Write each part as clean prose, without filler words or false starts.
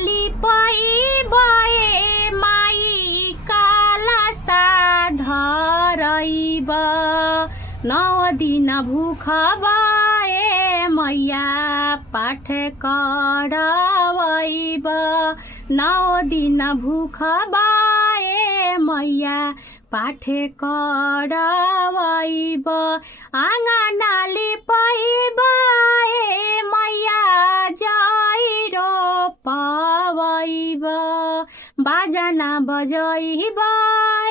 लिपैब ए माई कालसा धरैब 9 दिन भूखब ए मैया पाठ करैब 9 दिन भूखब ए मैया पाठ करैब आँगन लिपैब ए मैया जैरो पवैब बाजना बजैब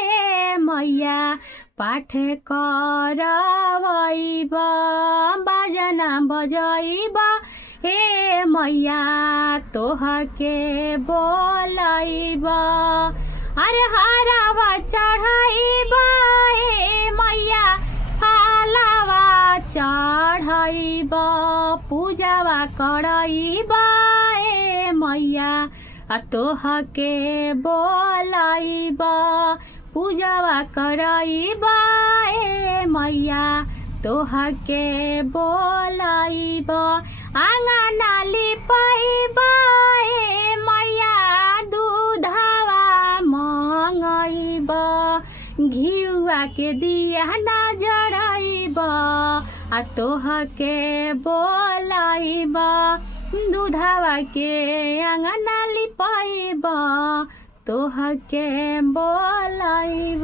ए मैया पाठ करैब बाजना बजैब हे मैया तोहके बोलैब अरे हरवा चढ़ैब ए मैया फलवा चढ़ैब पूजावा करैब ए मैया तोहके बोलैब पूजावा करैब ए मैया तोहके बोलैब आँगन लिपैब ए मैया दूधवा मंगैब घिउवा के दिया न जरैब तोहके बोलैब दूधवा के आँगन लिपैब तोहके बोलैब।